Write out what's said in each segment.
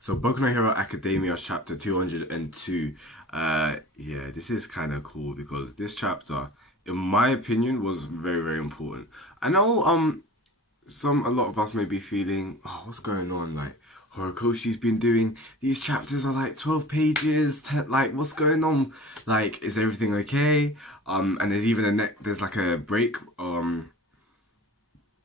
So Boku no Hero Academia chapter 202. Yeah, this is kind of cool because this chapter, in my opinion, was very, very important. I know a lot of us may be feeling, oh, what's going on? Like Horikoshi's been doing these chapters are like 12 pages, 10, like what's going on? Like, is everything okay? And there's even there's like a break.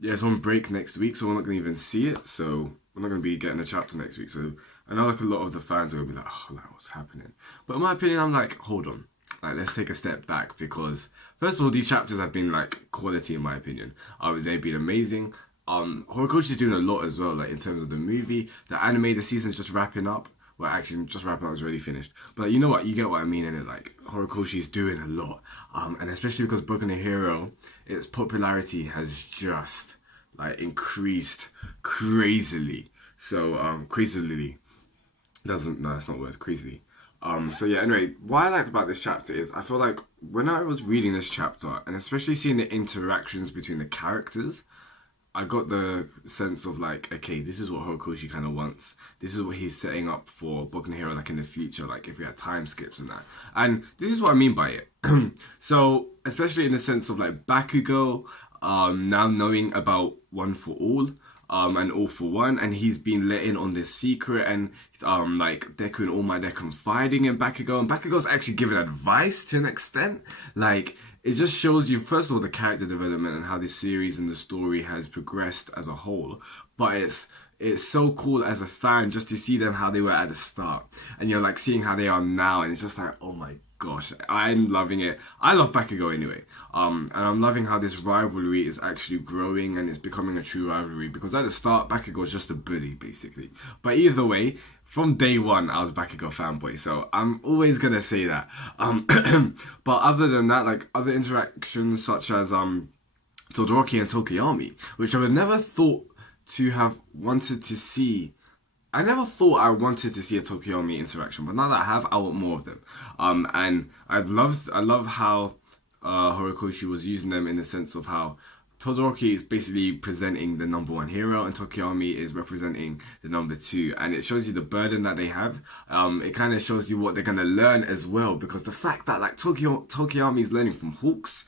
Yeah, it's on break next week, so we're not gonna even see it. So we're not gonna be getting a chapter next week. So I know like a lot of the fans are gonna be like, oh, like what's happening? But in my opinion, I'm like, hold on, like let's take a step back because first of all, these chapters have been like quality in my opinion. They've been amazing. Horikoshi's doing a lot as well, like in terms of the movie, the anime. The season's just wrapping up. Well, actually, just wrapping up. It's already finished. But you know what? You get what I mean, innit? Like Horikoshi's doing a lot, and especially because Boku no Hero, its popularity has just like increased crazily. So crazily doesn't no, that's not a word. Crazily. So yeah. Anyway, what I liked about this chapter is I feel like when I was reading this chapter, and especially seeing the interactions between the characters. I got the sense of like, okay, this is what Horikoshi kind of wants. This is what he's setting up for Boku no Hero, like in the future, like if we had time skips and that. And this is what I mean by it. So, especially in the sense of like Bakugo, now knowing about One for All, and All for One, and he's been let in on this secret, and like Deku and All Might, they're confiding in Bakugo, and Bakugo's actually giving advice to an extent, like. It just shows you, first of all, the character development and how this series and the story has progressed as a whole. But it's so cool as a fan just to see them how they were at the start. And you're like seeing how they are now. And it's just like, oh my gosh, I'm loving it. I love Bakugo anyway. And I'm loving how this rivalry is actually growing and it's becoming a true rivalry. Because at the start, Bakugo was just a bully, basically. But either way, from day one, I was Bakugo fanboy, so I'm always gonna say that. But other than that, like other interactions such as Todoroki and Tokiyami, which I would never thought to have wanted to see. I never thought I wanted to see a Tokiyami interaction, but now that I have, I want more of them. And I love how Horikoshi was using them in the sense of how Todoroki is basically presenting the number one hero and Tokiyami is representing the number two, and it shows you the burden that they have. It kind of shows you what they're gonna learn as well, because the fact that like Tokiyami is learning from hawks,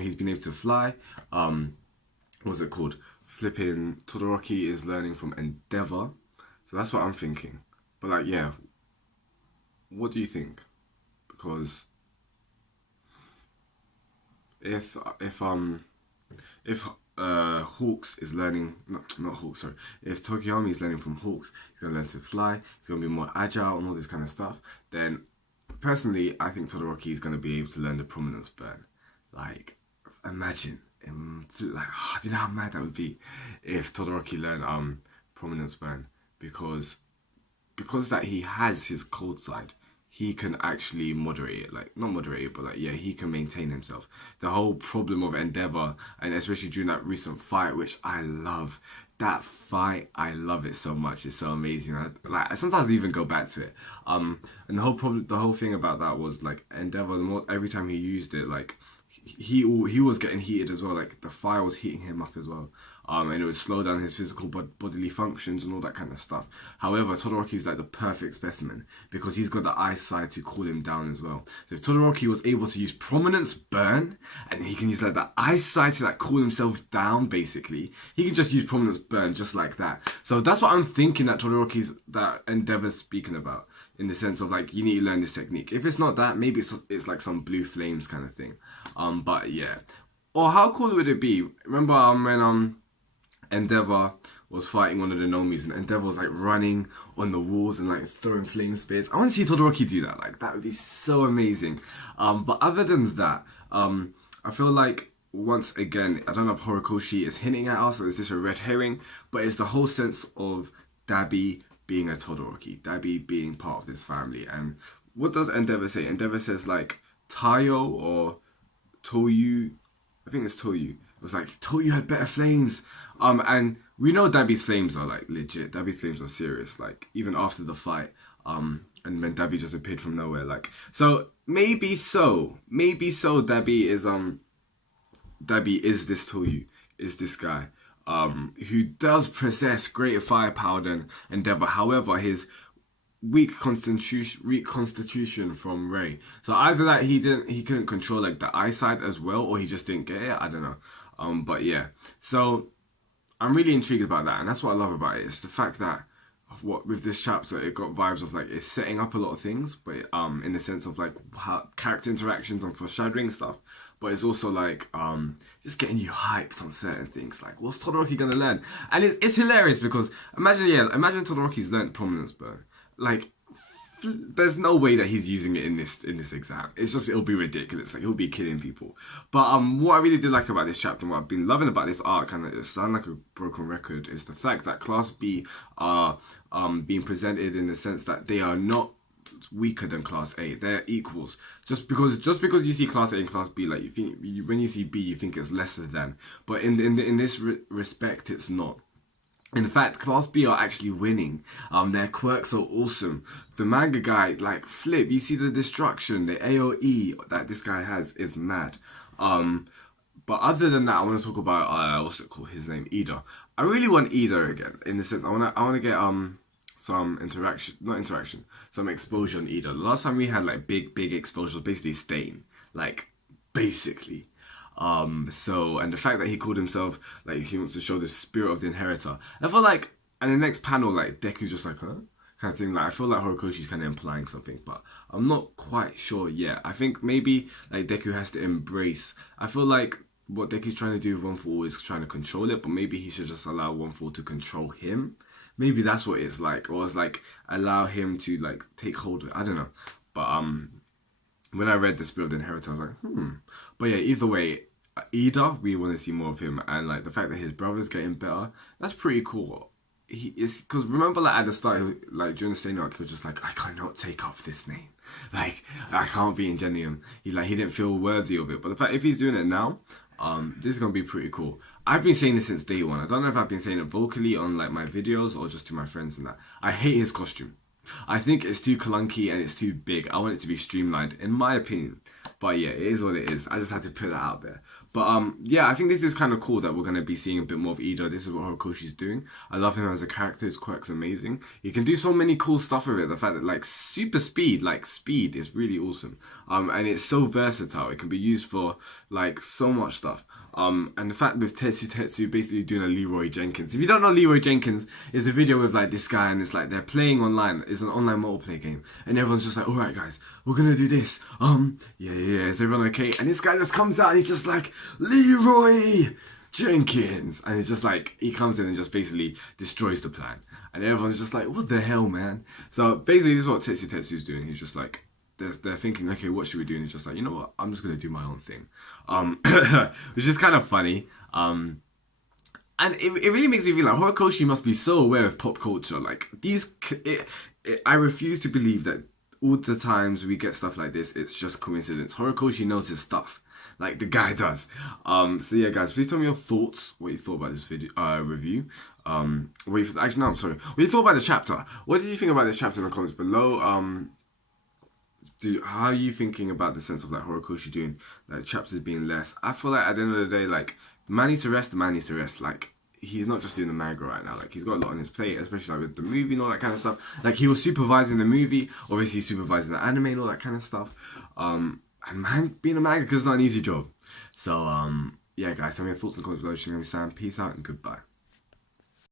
he's been able to fly. What's it called? Flipping Todoroki is learning from Endeavor, so that's what I'm thinking. But like, yeah, what do you think? Because if Hawks is learning, not Hawks, sorry. If Tokiyami is learning from Hawks, he's gonna learn to fly. He's gonna be more agile and all this kind of stuff. Then, personally, I think Todoroki is gonna be able to learn the prominence burn. Like, imagine, like, do you know how mad that would be if Todoroki learned prominence burn, because that he has his cold side, he can actually moderate it. Like, not moderate it, but like, yeah, he can maintain himself. The whole problem of Endeavor, and especially during that recent fight, which I love. That fight, I love it so much. It's so amazing. I sometimes even go back to it. And the whole thing about that was like Endeavor. Every time he used it, like he was getting heated as well. Like the fire was heating him up as well. And it would slow down his physical bodily functions and all that kind of stuff. However, Todoroki is like the perfect specimen because he's got the eyesight to cool him down as well. So if Todoroki was able to use prominence burn and he can use like the eyesight to like cool himself down, basically, he can just use prominence burn just like that. So that's what I'm thinking that that Endeavor's speaking about, in the sense of like, you need to learn this technique. If it's not that, maybe it's like some blue flames kind of thing. But yeah. Or how cool would it be? Remember when Endeavor was fighting one of the Nomis and Endeavor was like running on the walls and like throwing flame spears. I want to see Todoroki do that. Like, that would be so amazing. But other than that, I feel like once again, I don't know if Horikoshi is hinting at us or is this a red herring, but it's the whole sense of Dabi being a Todoroki, Dabi being part of this family. And what does Endeavor say? Endeavor says like Tayo or Toyu. I think it's Toyu. It was like, Toyu had better flames. And we know Dabi's flames are like legit. Dabi's flames are serious. Like even after the fight, and when Dabi just appeared from nowhere, like, so maybe Dabi is this Toyu, is this guy, who does possess greater firepower than Endeavor. However, his weak constitution from Ray. So either that he couldn't control like the eyesight as well, or he just didn't get it. I don't know. But yeah. So I'm really intrigued about that, and that's what I love about it. It's the fact that of what with this chapter, it got vibes of like it's setting up a lot of things, but in the sense of like how character interactions and foreshadowing stuff. But it's also like just getting you hyped on certain things. Like, what's Todoroki gonna learn? And it's hilarious because imagine Todoroki's learned Prominence Burn. Like, there's no way that he's using it in this exam. It's just it'll be ridiculous. Like he'll be killing people. But what I really did like about this chapter, and what I've been loving about this arc, and it sound like a broken record, is the fact that Class B are being presented in the sense that they are not weaker than Class A. They're equals. Just because you see Class A and Class B, like when you see B, you think it's lesser than. But in this respect, it's not. In fact, Class B are actually winning. Their quirks are awesome. The manga guy, like, flip. You see the destruction, the AOE that this guy has is mad. But other than that, I want to talk about what's it called? His name, Ida. I really want Ida again. In the sense, I want to get some some exposure on Ida. The last time we had like big exposure was basically Stain, like basically. So, and the fact that he called himself, like, he wants to show the spirit of the inheritor. I feel like, and the next panel, like, Deku's just like, huh? Kind of thing. Like, I feel like Horikoshi's kind of implying something, but I'm not quite sure yet. I think maybe, like, Deku has to embrace, I feel like what Deku's trying to do with One For All is trying to control it, but maybe he should just allow One For All to control him. Maybe that's what it's like, or it's like, allow him to, like, take hold of it. I don't know. But, when I read the Spirit of the Inheritor, I was like, But yeah, either way, Ida, we want to see more of him. And like the fact that his brother's getting better, that's pretty cool. He is, because remember, like at the start, like during the Stain arc, he was just like, I cannot take up this name. Like, I can't be Ingenium. He didn't feel worthy of it. But the fact, if he's doing it now, this is going to be pretty cool. I've been saying this since day one. I don't know if I've been saying it vocally on like my videos or just to my friends and that. I hate his costume. I think it's too clunky and it's too big. I want it to be streamlined, in my opinion. But yeah, it is what it is. I just had to put that out there. But yeah, I think this is kind of cool that we're going to be seeing a bit more of Ida. This is what Horikoshi's doing. I love him as a character. His quirk's amazing. You can do so many cool stuff with it. The fact that like super speed, like speed is really awesome. And it's so versatile. It can be used for like so much stuff. And the fact with Tetsu basically doing a Leroy Jenkins. If you don't know Leroy Jenkins, it's a video with like this guy and it's like they're playing online. It's an online multiplayer game. And everyone's just like, alright guys, we're gonna do this. Yeah, is everyone okay? And this guy just comes out and he's just like, Leroy Jenkins. And it's just like, he comes in and just basically destroys the plan. And everyone's just like, what the hell, man? So basically this is what Tetsu's doing. He's just like, they're thinking, okay, what should we do? And he's just like, you know what? I'm just going to do my own thing. Which is kind of funny. And it really makes me feel like Horikoshi must be so aware of pop culture. Like, I refuse to believe that all the times we get stuff like this, it's just coincidence. Horikoshi knows his stuff. Like, the guy does. So yeah, guys, please tell me your thoughts, what you thought about this video, review. What you thought about the chapter. What did you think about this chapter in the comments below? How are you thinking about the sense of like Horikoshi doing like chapters being less? I feel like at the end of the day, like the man needs to rest. Like he's not just doing the manga right now. Like he's got a lot on his plate, especially like with the movie and all that kind of stuff. Like he was supervising the movie, obviously supervising the anime and all that kind of stuff. And man, being a manga is not an easy job. So yeah, guys, tell me your thoughts in the comments below. Peace out and goodbye.